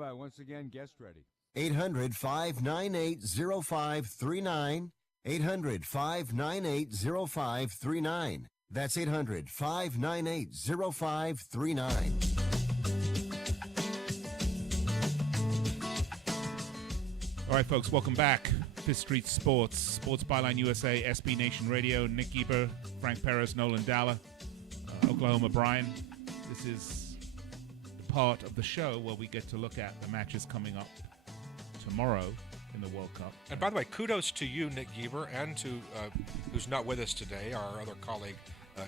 Once again, guest ready. 800-598-0539. 800-598-0539. That's 800-598-0539. All right, folks, welcome back. Fifth Street Sports, Sports Byline USA, SB Nation Radio, Nick Eber, Frank Perez, Nolan Dalla, Oklahoma Brian. This is the part of the show where we get to look at the matches coming up tomorrow in the World Cup. And by the way, kudos to you, Nick Geber, and to who's not with us today, our other colleague,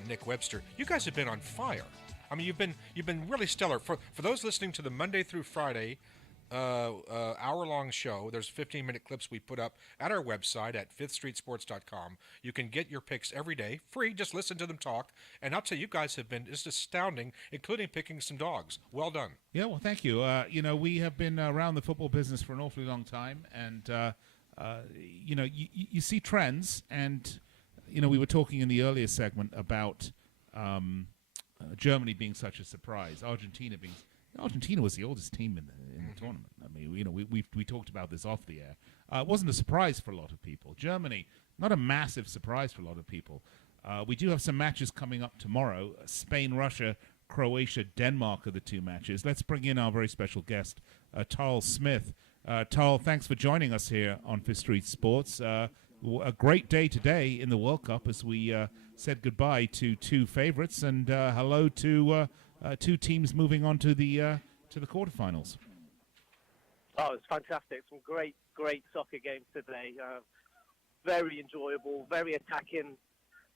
Nick Webster. You guys have been on fire. I mean, you've been really stellar. For those listening to the Monday through Friday hour-long show, there's 15-minute clips we put up at our website at fifthstreetsports.com. You can get your picks every day, free. Just listen to them talk. And I'll tell you, guys have been just astounding, including picking some dogs. Well done. Yeah, well, thank you. We have been around the football business for an awfully long time, and you see trends. And we were talking in the earlier segment about Germany being such a surprise, Argentina was the oldest team in the tournament. I mean, we talked about this off the air. It wasn't a surprise for a lot of people. Germany, not a massive surprise for a lot of people. We do have some matches coming up tomorrow. Spain, Russia, Croatia, Denmark are the two matches. Let's bring in our very special guest, Tarl Smith. Tarl, thanks for joining us here on Fifth Street Sports. A great day today in the World Cup as we said goodbye to two favorites and hello to two teams moving on to the quarterfinals. Oh, it's fantastic! Some great soccer games today. Very enjoyable, very attacking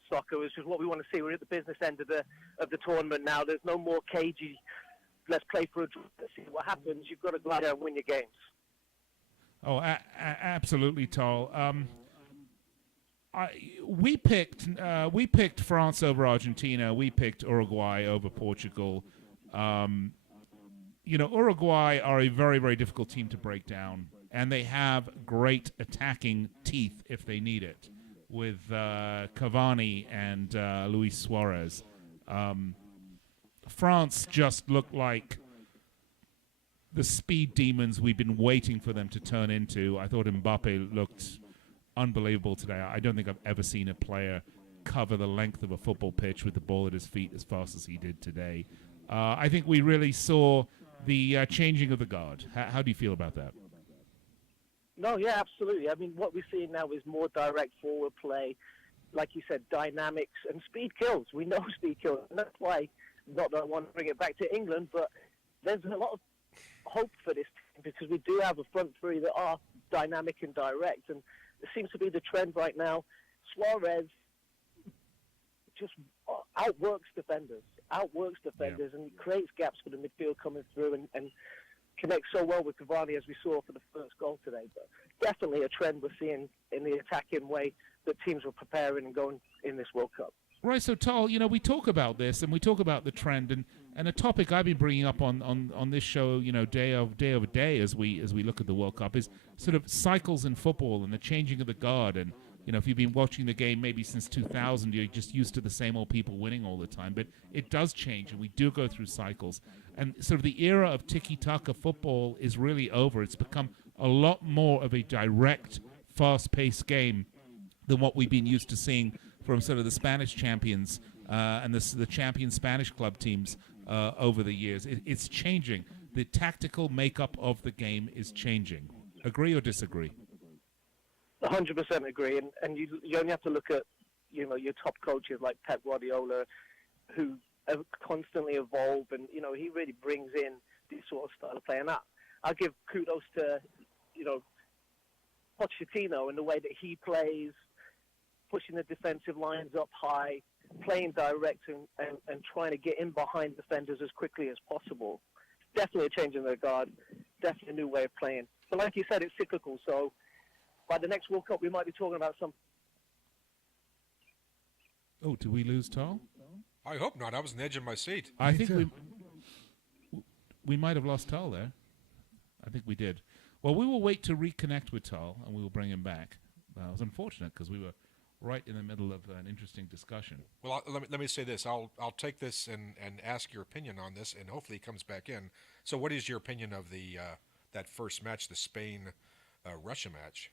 soccer, which is what we want to see. We're at the business end of the tournament now. There's no more cagey. Let's play for a draw. Let's see what happens. You've got to go out there and win your games. Oh, absolutely, Tarl. We picked France over Argentina. We picked Uruguay over Portugal. Uruguay are a very, very difficult team to break down, and they have great attacking teeth if they need it, with Cavani and Luis Suarez. France just looked like the speed demons we've been waiting for them to turn into. I thought Mbappe looked unbelievable today. I don't think I've ever seen a player cover the length of a football pitch with the ball at his feet as fast as he did today. I think we really saw the changing of the guard. How do you feel about that? No, yeah, absolutely. I mean, what we're seeing now is more direct forward play. Like you said, dynamics and speed kills. We know speed kills. And that's why, not that I want to bring it back to England, but there's a lot of hope for this team because we do have a front three that are dynamic and direct. And it seems to be the trend right now. Suarez just outworks defenders, and creates gaps for the midfield coming through and connects so well with Cavani as we saw for the first goal today. But definitely a trend we're seeing in the attacking way that teams were preparing and going in this World Cup. Right, so Tarl, we talk about this and we talk about the trend and a topic I've been bringing up on this show, day over day as we look at the World Cup is sort of cycles in football and the changing of the guard. And if you've been watching the game maybe since 2000, you're just used to the same old people winning all the time. But it does change, and we do go through cycles. And sort of the era of tiki-taka football is really over. It's become a lot more of a direct, fast-paced game than what we've been used to seeing from sort of the Spanish champions and the champion Spanish club teams over the years. It's changing. The tactical makeup of the game is changing. Agree or disagree? 100% agree. And you only have to look at, your top coaches like Pep Guardiola, who have constantly evolve. And, he really brings in this sort of style of play. And I'll give kudos to, Pochettino and the way that he plays, pushing the defensive lines up high, playing direct and trying to get in behind defenders as quickly as possible. Definitely a change in their guard, definitely a new way of playing. But like you said, it's cyclical, so by the next World Cup we might be talking about some... Oh, did we lose Tarl? I hope not. I was on the edge of my seat. I think we might have lost Tarl there. I think we did. Well, we will wait to reconnect with Tarl, and we will bring him back. It was unfortunate because we were right in the middle of an interesting discussion. Well, let me say this. I'll take this and ask your opinion on this, and hopefully he comes back in. So, what is your opinion of the that first match, the Spain Russia match?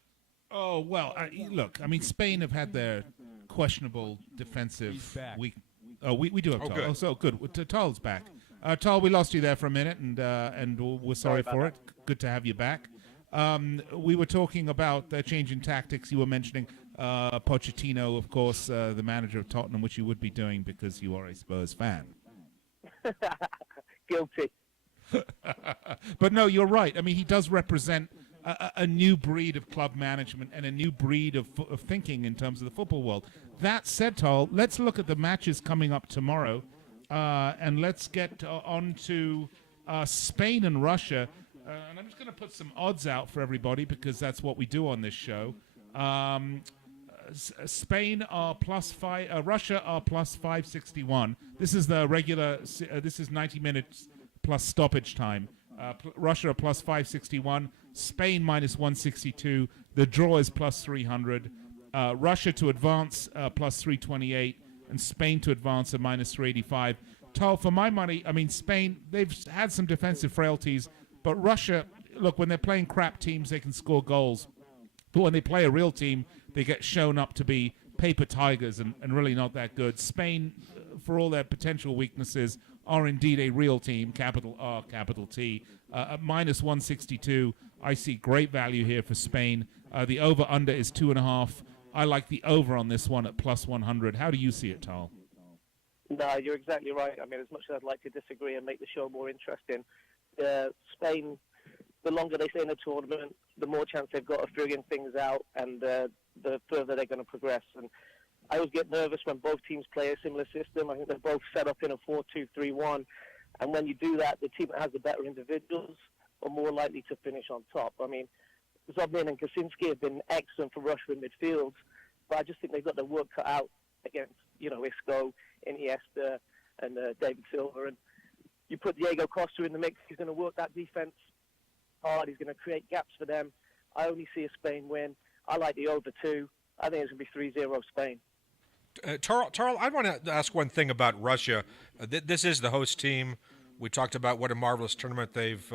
Oh, well, look, I mean, Spain have had their questionable defensive week. Oh, we do have Tarl. good. Oh, so good. Tarl's back. Tarl, we lost you there for a minute, and we're sorry for it. Good to have you back. We were talking about the change in tactics. You were mentioning Pochettino, of course, the manager of Tottenham, which you would be doing because you are a Spurs fan. Guilty. But no, you're right. I mean, he does represent a new breed of club management and a new breed of thinking in terms of the football world. That said, Tarl, let's look at the matches coming up tomorrow, and let's get on to Spain and Russia. And I'm just going to put some odds out for everybody because that's what we do on this show. Spain are +5, Russia are +561. This is the regular. This is 90 minutes plus stoppage time. Russia are +561. Spain -162. The draw is +300. Russia to advance +328, and Spain to advance are -385. Tarl, for my money, I mean Spain. They've had some defensive frailties, but Russia, look, when they're playing crap teams, they can score goals. But when they play a real team, they get shown up to be paper tigers and really not that good. Spain, for all their potential weaknesses, are indeed a real team, capital R, capital T. At -162, I see great value here for Spain. The over-under is 2.5. I like the over on this one at +100. How do you see it, Tarl? No, you're exactly right. I mean, as much as I'd like to disagree and make the show more interesting, Spain, the longer they stay in the tournament, the more chance they've got of figuring things out, and the further they're going to progress. And I always get nervous when both teams play a similar system. I think they're both set up in a 4-2-3-1. And when you do that, the team that has the better individuals are more likely to finish on top. I mean, Zobnin and Kaczynski have been excellent for Russia in midfield, but I just think they've got their work cut out against, Isco, Iniesta, and David Silva. And you put Diego Costa in the mix, he's going to work that defense hard. He's going to create gaps for them. I only see a Spain win. I like the over 2. I think it's going to be 3-0 Spain. Tarl, I want to ask one thing about Russia. This is the host team. We talked about what a marvelous tournament they've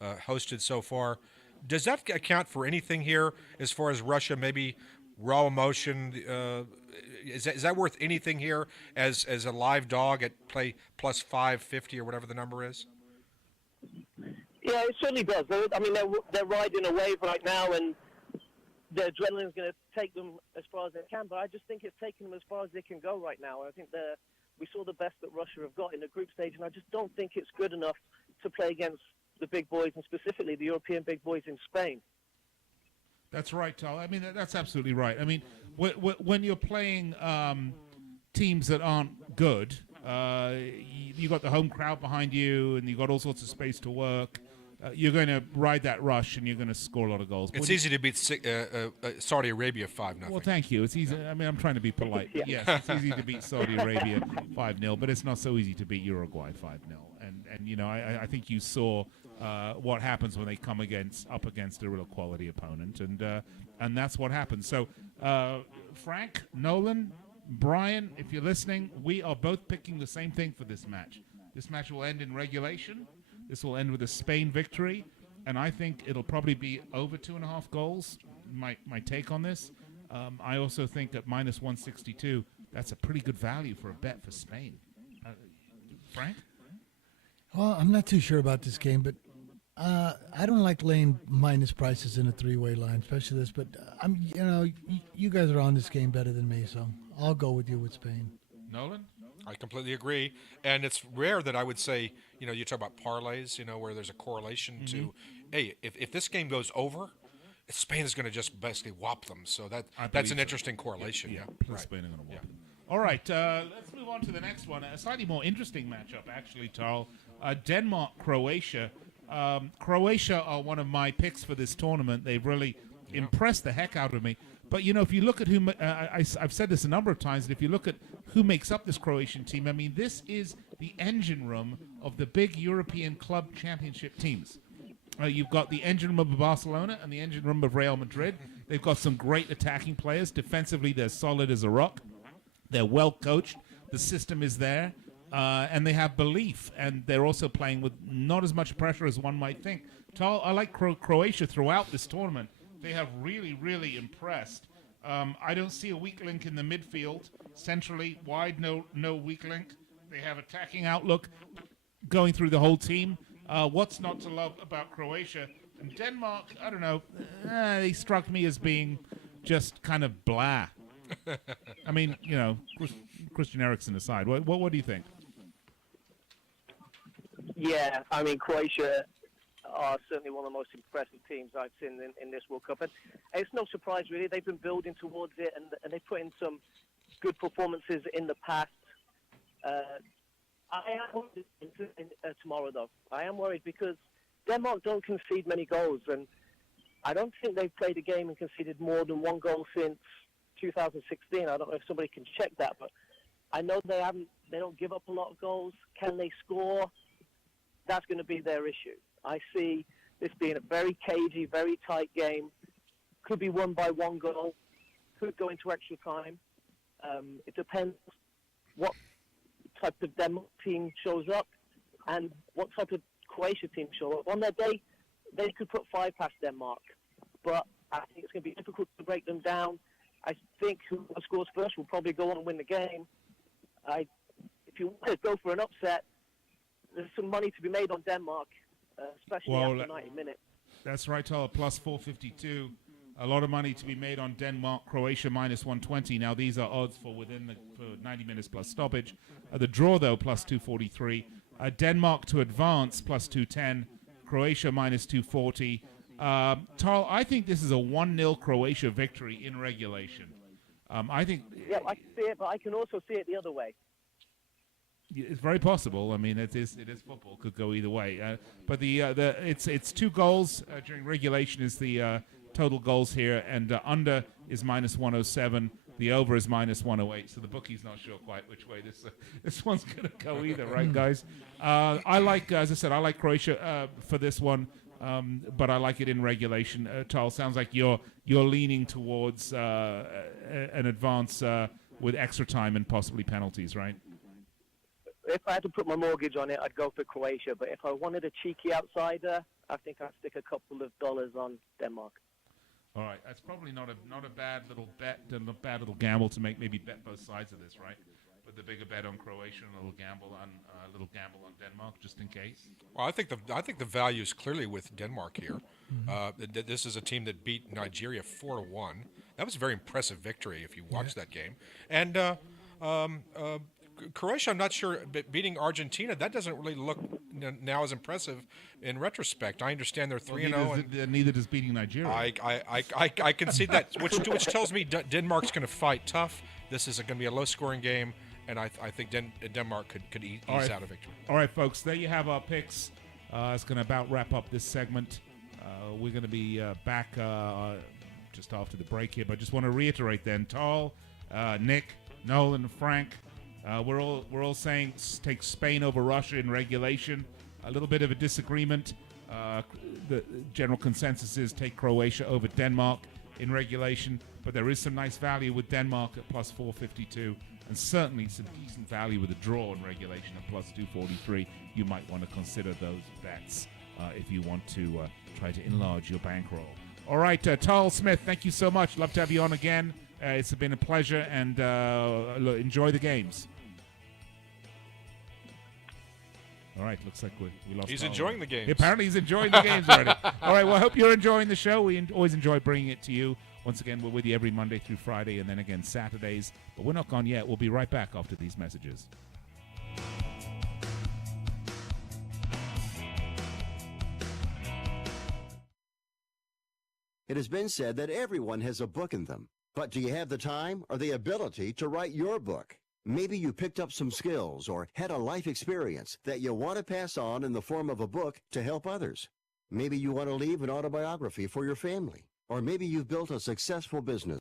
hosted so far. Does that account for anything here as far as Russia, maybe raw emotion? Is that worth anything here as a live dog at play +550 or whatever the number is? Yeah, it certainly does. I mean, they're riding a wave right now, and the adrenaline is going to take them as far as they can. But I just think it's taking them as far as they can go right now. I think we saw the best that Russia have got in the group stage, and I just don't think it's good enough to play against the big boys, and specifically the European big boys in Spain. That's right, Tarl. I mean, that's absolutely right. I mean, when you're playing teams that aren't good, you got the home crowd behind you, and you got all sorts of space to work. You're going to ride that rush, and you're going to score a lot of goals. It's easy to beat Saudi Arabia 5-0. Well, thank you. It's easy. I mean, I'm trying to be polite. But yes, it's easy to beat Saudi Arabia 5-0, but it's not so easy to beat Uruguay 5-0. And I think you saw what happens when they come up against a real quality opponent, and that's what happens. So, Frank, Nolan, Brian, if you're listening, we are both picking the same thing for this match. This match will end in regulation. This will end with a Spain victory, and I think it'll probably be over 2.5 goals. My take on this. I also think at -162, that's a pretty good value for a bet for Spain. Frank? Well, I'm not too sure about this game, but I don't like laying minus prices in a three-way line, especially this. But you guys are on this game better than me, so I'll go with you with Spain. Nolan? I completely agree, and it's rare that I would say, you talk about parlays, where there's a correlation to, hey, if this game goes over, Spain is going to just basically whop them. So that's an interesting correlation. Yeah. Right. Spain are going to whop them. All right, let's move on to the next one. A slightly more interesting matchup, actually, Tarl. Denmark-Croatia. Croatia are one of my picks for this tournament. They've really impressed the heck out of me. But, if you look at who I've said this a number of times, and if you look at who makes up this Croatian team, I mean, this is the engine room of the big European club championship teams. You've got the engine room of Barcelona and the engine room of Real Madrid. They've got some great attacking players. Defensively, they're solid as a rock. They're well coached. The system is there. And they have belief. And they're also playing with not as much pressure as one might think. Tarl, I like Croatia throughout this tournament. They have really, really impressed. I don't see a weak link in the midfield. Centrally, wide, no weak link. They have attacking outlook going through the whole team. What's not to love about Croatia? And Denmark, I don't know. They struck me as being just kind of blah. I mean, you know, Christian Eriksen aside. What do you think? Yeah, I mean, Croatia are certainly one of the most impressive teams I've seen in this World Cup. And it's no surprise, really. They've been building towards it, and they put in some good performances in the past. I am worried tomorrow, though. I am worried because Denmark don't concede many goals, and I don't think they've played a game and conceded more than one goal since 2016. I don't know if somebody can check that, but I know they don't give up a lot of goals. Can they score? That's going to be their issue. I see this being a very cagey, very tight game. Could be won by one goal. Could go into extra time. It depends what type of Denmark team shows up and what type of Croatia team show up. On their day, they could put 5 past Denmark, but I think it's going to be difficult to break them down. I think whoever scores first will probably go on and win the game. If you want to go for an upset, there's some money to be made on Denmark, especially after 90 minutes. That's right, Tarl. Plus 452. A lot of money to be made on Denmark, Croatia minus 120. Now these are odds for 90 minutes plus stoppage. The draw though plus 243. Denmark to advance plus 210. Croatia minus 240. Tarl, I think this is a 1-0 Croatia victory in regulation. I think. Yeah, I can see it, but I can also see it the other way. It's very possible. I mean, it is football. Could go either way. But it's 2 goals during regulation is the total goals here, and under is minus 107. The over is minus 108. So the bookie's not sure quite which way this one's going to go either, right, guys? I like, as I said, I like Croatia for this one, but I like it in regulation. Tarl, sounds like you're leaning towards an advance with extra time and possibly penalties, right? If I had to put my mortgage on it, I'd go for Croatia. But if I wanted a cheeky outsider, I think I'd stick a couple of dollars on Denmark. All right, that's probably not a bad little bet, a bad little gamble to make. Maybe bet both sides of this, right? But the bigger bet on Croatia and a little gamble on Denmark, just in case. Well, I think the value is clearly with Denmark here. This is a team that beat Nigeria 4-1. That was a very impressive victory if you watched that game. And Croatia, I'm not sure, but beating Argentina, that doesn't really look now as impressive in retrospect. I understand they're 3-0. Neither does beating Nigeria. I can see that, which tells me Denmark's going to fight tough. This is going to be a low-scoring game, and I think Denmark could ease out a victory. All right, folks, there you have our picks. It's going to about wrap up this segment. We're going to be back just after the break here, but just want to reiterate then, Tarl, Nick, Nolan, and Frank, we're all saying take Spain over Russia in regulation. A little bit of a disagreement. The general consensus is take Croatia over Denmark in regulation, but there is some nice value with Denmark at plus 452, and certainly some decent value with a draw in regulation at plus 243. You might want to consider those bets if you want to try to enlarge your bankroll. All right, Tarl Smith, thank you so much. Love to have you on again. It's been a pleasure, and enjoy the games. All right, looks like we lost. He's enjoying the games. Apparently, he's enjoying the games already. All right, well, I hope you're enjoying the show. We always enjoy bringing it to you. Once again, we're with you every Monday through Friday, and then again Saturdays. But we're not gone yet. We'll be right back after these messages. It has been said that everyone has a book in them. But do you have the time or the ability to write your book? Maybe you picked up some skills or had a life experience that you want to pass on in the form of a book to help others. Maybe you want to leave an autobiography for your family. Or maybe you've built a successful business